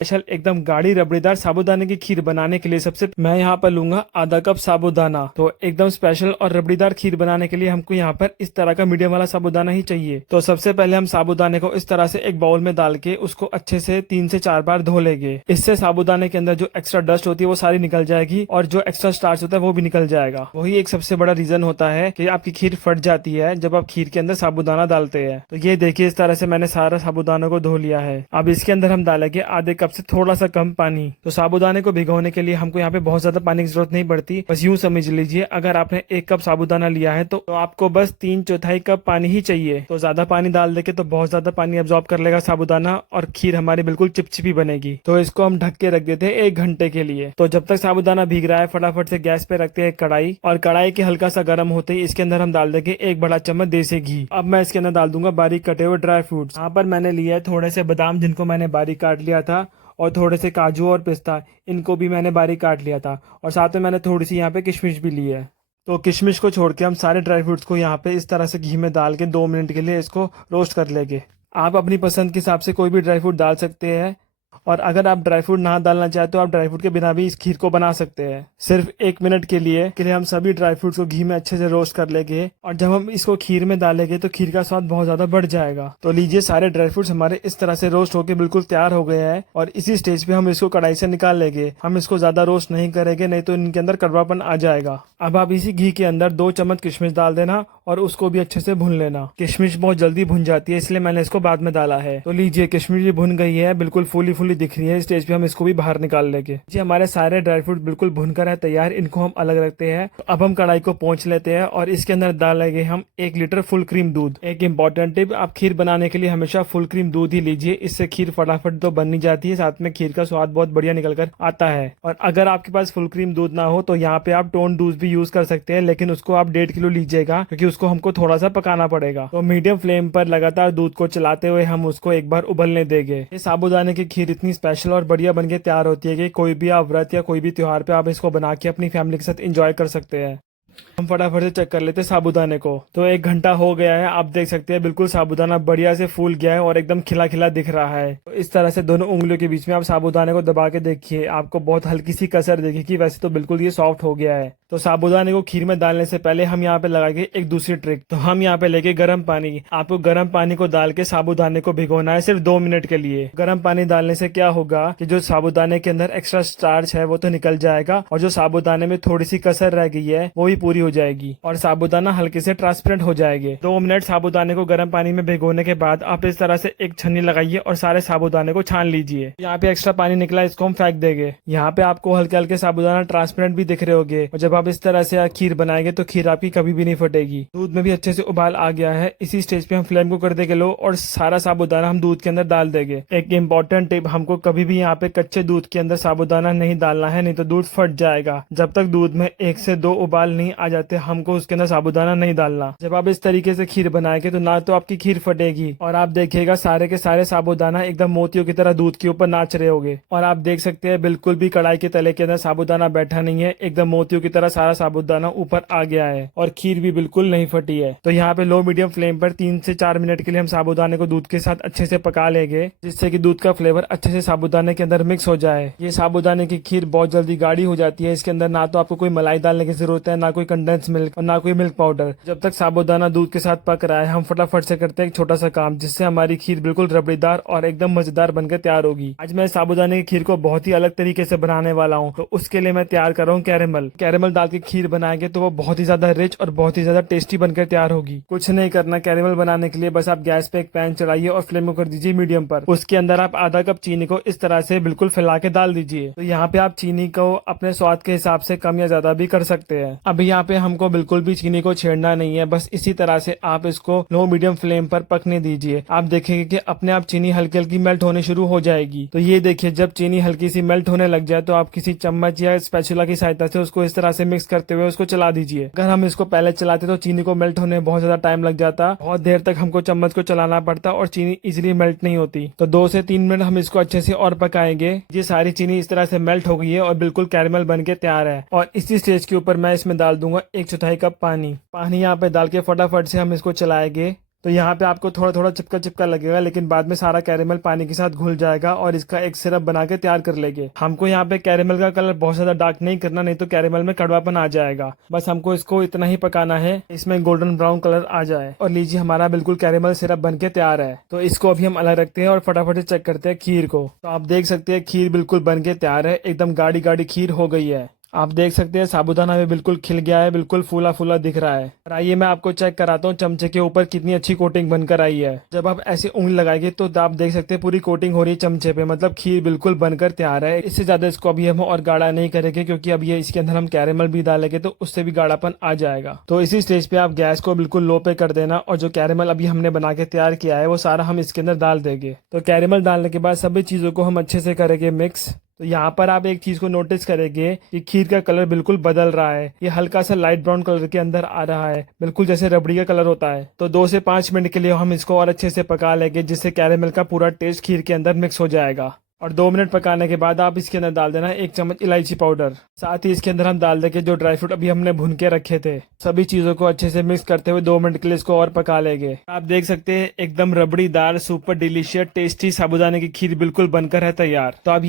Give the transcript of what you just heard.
Special एकदम गाढ़ी रबड़ीदार साबूदाने की खीर बनाने के लिए सबसे मैं यहाँ पर लूंगा आधा कप साबूदाना। तो एकदम स्पेशल और रबड़ीदार खीर बनाने के लिए हमको यहाँ पर इस तरह का मीडियम वाला साबूदाना ही चाहिए। तो सबसे पहले हम साबूदाने को इस तरह से एक बाउल में डाल के उसको अच्छे से 3 से 4 बार धो लेंगे। इससे साबूदाने के अंदर जो एक्स्ट्रा डस्ट होती है वो सारी निकल जाएगी और जो एक्स्ट्रा स्टार्च होता है वो भी निकल जाएगा। वही एक सबसे बड़ा रीजन होता है कि आपकी खीर फट जाती है जब आप खीर के अंदर साबूदाना डालते हैं। तो ये देखिए इस तरह से मैंने सारा साबूदाना को धो लिया है। अब इसके अंदर हम डालेंगे आधे कप से थोड़ा सा कम पानी। तो साबूदाने को भिगोने के लिए हमको यहाँ पे बहुत ज्यादा पानी की जरूरत नहीं पड़ती। बस यूं समझ लीजिए अगर आपने 1 कप साबूदाना लिया है तो आपको बस 3/4 कप पानी ही चाहिए। तो ज्यादा पानी डाल देके तो बहुत ज्यादा पानी अब्सॉर्ब कर लेगा साबूदाना और खीर हमारी बिल्कुल चिपचिपी बनेगी। तो इसको हम ढक के रख देते हैं 1 घंटे के लिए। तो जब तक साबूदाना भीग रहा है फटाफट से गैस पे रखते हैं कढ़ाई, और कढ़ाई के हल्का सा गर्म होते ही इसके अंदर हम डाल देंगे 1 बड़ा चम्मच देसी घी। अब मैं इसके अंदर डाल दूंगा बारीक कटे हुए ड्राई फ्रूट्स। यहाँ पर मैंने लिया है थोड़े से बादाम जिनको मैंने बारीक काट लिया था, और थोड़े से काजू और पिस्ता इनको भी मैंने बारीक काट लिया था, और साथ में मैंने थोड़ी सी यहाँ पे किशमिश भी ली है। तो किशमिश को छोड़ के हम सारे ड्राई फ्रूट्स को यहाँ पे इस तरह से घी में डाल के 2 मिनट के लिए इसको रोस्ट कर लेंगे। आप अपनी पसंद के हिसाब से कोई भी ड्राई फ्रूट डाल सकते हैं, और अगर आप ड्राई फ्रूट ना डालना चाहते तो आप ड्राई फ्रूट के बिना भी इस खीर को बना सकते हैं। सिर्फ 1 मिनट के लिए हम सभी ड्राई फ्रूट्स को घी में अच्छे से रोस्ट कर लेंगे, और जब हम इसको खीर में डालेंगे तो खीर का स्वाद बहुत ज्यादा बढ़ जाएगा। तो लीजिए सारे ड्राई फ्रूट्स हमारे इस तरह से रोस्ट होके बिल्कुल तैयार हो गए हैं, और इसी स्टेज पे हम इसको कढ़ाई से निकाल लेंगे। हम इसको ज्यादा रोस्ट नहीं करेंगे, नहीं तो इनके अंदर कड़वापन आ जाएगा। अब आप इसी घी के अंदर 2 चम्मच किशमिश डाल देना और उसको भी अच्छे से भून लेना। किशमिश बहुत जल्दी भुन जाती है इसलिए मैंने इसको बाद में डाला है। तो लीजिए किशमिश भी भुन गई है, बिल्कुल फूली फूली दिख रही है। इस स्टेज पे हम इसको भी बाहर निकाल लेंगे। जी हमारे सारे ड्राई फ्रूट बिल्कुल भुनकर है तैयार, इनको हम अलग रखते हैं। तो अब हम कढ़ाई को पोंछ लेते हैं और इसके अंदर डालेंगे हम 1 लीटर फुल क्रीम दूध। एक इंपॉर्टेंट टिप, आप खीर बनाने के लिए हमेशा फुल क्रीम दूध ही लीजिए, इससे खीर फटाफट तो बन जाती है, साथ में खीर का स्वाद बहुत बढ़िया निकल कर आता है। और अगर आपके पास फुल क्रीम दूध ना हो तो यहाँ पे आप टोन दूध भी यूज कर सकते हैं, लेकिन उसको आप 1.5 किलो लीजिएगा क्योंकि उसको हमको थोड़ा सा पकाना पड़ेगा। तो मीडियम फ्लेम पर लगातार दूध को चलाते हुए हम उसको एक बार उबलने देंगे। ये साबूदाने की खीर इतनी स्पेशल और बढ़िया बनके तैयार होती है कि कोई भी आप व्रत या कोई भी त्योहार पे आप इसको बना के अपनी फैमिली के साथ एंजॉय कर सकते हैं। हम फटाफट से चेक कर लेते हैं साबूदाने को। तो 1 घंटा हो गया है, आप देख सकते हैं बिल्कुल साबूदाना बढ़िया से फूल गया है और एकदम खिला खिला दिख रहा है। तो इस तरह से दोनों उंगलियों के बीच में आप साबूदाने को दबा के देखिए, आपको बहुत हल्की सी कसर दिखेगी, वैसे तो बिल्कुल ये सॉफ्ट हो गया है। तो साबूदाने को खीर में डालने से पहले हम यहाँ पे लगाएंगे एक दूसरी ट्रिक। तो हम यहाँ पे लेके गर्म पानी, आपको गर्म पानी को डाल के साबूदाने को भिगोना है सिर्फ 2 मिनट के लिए। गर्म पानी डालने से क्या होगा कि जो साबूदाने के अंदर एक्स्ट्रा स्टार्च है वो तो निकल जाएगा, और जो साबूदाने में थोड़ी सी कसर रह गई है वो भी पूरी हो जाएगी और साबूदाना हल्के से ट्रांसपेरेंट हो जाएंगे। 2 मिनट साबूदाने को गर्म पानी में भिगोने के बाद आप इस तरह से एक छन्नी लगाइए और सारे साबूदाने को छान लीजिए। यहाँ पे एक्स्ट्रा पानी निकला, इसको हम फेंक देंगे। यहाँ पे आपको हल्के हल्के साबूदाना ट्रांसपेरेंट भी दिख रहे होंगे, और जब आप इस तरह से खीर बनाएंगे तो खीर आपकी कभी भी नहीं फटेगी। दूध में भी अच्छे से उबाल आ गया है। इसी स्टेज पे हम फ्लेम को कर देंगे लो, और सारा साबूदाना हम दूध के अंदर डाल देंगे। एक इम्पोर्टेंट टिप, हमको कभी भी यहाँ पे कच्चे दूध के अंदर साबूदाना नहीं डालना है, नहीं तो दूध फट जाएगा। जब तक दूध में 1 से 2 उबाल नहीं आ जाते हमको उसके अंदर साबूदाना नहीं डालना। जब आप इस तरीके से खीर बनाएंगे तो ना तो आपकी खीर फटेगी, और आप देखिएगा सारे के सारे साबूदाना एकदम मोतियों की तरह दूध के ऊपर नाच रहे होंगे। और आप देख सकते हैं बिल्कुल भी कढ़ाई के तले के अंदर साबूदाना बैठा नहीं है, एकदम मोतियों की तरह सारा साबूदाना ऊपर आ गया है, और खीर भी बिल्कुल नहीं फटी है। तो यहाँ पे लो मीडियम फ्लेम पर 3 से 4 मिनट के लिए हम साबूदाने को दूध के साथ अच्छे से पका लेंगे, जिससे कि दूध का फ्लेवर अच्छे से साबूदाने के अंदर मिक्स हो जाए। ये साबूदाने की खीर बहुत जल्दी गाढ़ी हो जाती है, इसके अंदर ना तो आपको कोई मलाई डालने की जरूरत है, ना कोई कंडेंस मिल्क और ना कोई मिल्क पाउडर। जब तक साबूदाना दूध के साथ पक रहा है हम फटाफट से करते हैं एक छोटा सा काम, जिससे हमारी खीर बिल्कुल रबड़ीदार और एकदम मजेदार बनकर तैयार होगी। आज मैं साबूदाने की खीर को बहुत ही अलग तरीके से बनाने वाला हूँ। तो उसके लिए मैं तैयार कर रहा हूँ कैरेमल डाल के खीर बनाएंगे तो वो बहुत ही ज्यादा रिच और बहुत ही ज्यादा टेस्टी बनकर तैयार होगी। कुछ नहीं करना कैरेमल बनाने के लिए, बस आप गैस पे एक पैन चढ़ाइए और फ्लेम को कर दीजिए मीडियम पर। उसके अंदर आप आधा कप चीनी को इस तरह से बिल्कुल फैला के डाल दीजिए। तो यहाँ पे आप चीनी को अपने स्वाद के हिसाब से कम या ज्यादा भी कर सकते हैं। अभी यहाँ पे हमको बिल्कुल भी चीनी को छेड़ना नहीं है, बस इसी तरह से आप इसको लो मीडियम फ्लेम पर पकने दीजिए। आप देखेंगे कि अपने आप चीनी हल्की हल्की मेल्ट होने शुरू हो जाएगी। तो ये देखिए जब चीनी हल्की सी मेल्ट होने लग जाए तो आप किसी चम्मच या स्पैचुला की सहायता से उसको इस तरह से मिक्स करते हुए उसको चला दीजिए। अगर हम इसको पहले चलाते तो चीनी को मेल्ट होने में बहुत ज्यादा टाइम लग जाता, बहुत देर तक हमको चम्मच को चलाना पड़ता और चीनी इजीली मेल्ट नहीं होती। तो 2 से 3 मिनट हम इसको अच्छे से और पकाएंगे। ये सारी चीनी इस तरह से मेल्ट हो गई है और बिल्कुल कैरेमल बन के तैयार है। और इसी स्टेज के ऊपर मैं इसमें डाल दूंगा 1/4 कप पानी। पानी यहाँ पे डाल के फटाफट से हम इसको चलाएंगे। तो यहाँ पे आपको थोड़ा थोड़ा चिपका चिपका लगेगा, लेकिन बाद में सारा कैरेमल पानी के साथ घुल जाएगा और इसका एक सिरप बना के तैयार कर लेंगे। हमको यहाँ पे कैरेमल का कलर बहुत ज्यादा डार्क नहीं करना, नहीं तो कैरेमल में कड़वापन आ जाएगा। बस हमको इसको इतना ही पकाना है, इसमें गोल्डन ब्राउन कलर आ जाए। और लीजिए हमारा बिल्कुल कैरेमल सिरप बन के तैयार है। तो इसको अभी हम अलग रखते हैं और फटाफट से चेक करते हैं खीर को। तो आप देख सकते हैं खीर बिल्कुल बन के तैयार है, एकदम गाढ़ी गाढ़ी खीर हो गई है। आप देख सकते हैं साबूदाना भी बिल्कुल खिल गया है, बिल्कुल फूला फूला दिख रहा है। और आइए मैं आपको चेक कराता हूँ चमचे के ऊपर कितनी अच्छी कोटिंग बनकर आई है। जब आप ऐसे उंगली लगाएंगे तो आप देख सकते हैं पूरी कोटिंग हो रही है चमचे पे, मतलब खीर बिल्कुल बनकर तैयार है। इससे ज्यादा इसको अभी हम और गाढ़ा नहीं करेंगे, क्योंकि अब ये इसके अंदर हम कैरेमल भी डालेंगे तो उससे भी गाढ़ापन आ जाएगा। तो इसी स्टेज पे आप गैस को बिल्कुल लो पे कर देना, और जो कैरेमल अभी हमने बना के तैयार किया है वो सारा हम इसके अंदर डाल देंगे। तो कैरेमल डालने के बाद सभी चीजों को हम अच्छे से करेंगे मिक्स। तो यहाँ पर आप एक चीज को नोटिस करेंगे कि खीर का कलर बिल्कुल बदल रहा है, ये हल्का सा लाइट ब्राउन कलर के अंदर आ रहा है, बिल्कुल जैसे रबड़ी का कलर होता है। तो 2 से 5 मिनट के लिए हम इसको और अच्छे से पका लेंगे, जिससे कैरेमल का पूरा टेस्ट खीर के अंदर मिक्स हो जाएगा। और 2 मिनट पकाने के बाद आप इसके अंदर डाल देना 1 चम्मच इलायची पाउडर। साथ ही इसके अंदर हम डाल देंगे जो ड्राई फ्रूट अभी हमने भून के रखे थे। सभी चीजों को अच्छे से मिक्स करते हुए 2 मिनट के लिए इसको और पका लेंगे। आप देख सकते हैं एकदम रबड़ीदार सुपर डिलीशियस टेस्टी साबूदाने की खीर बिल्कुल बनकर है तैयार। तो अब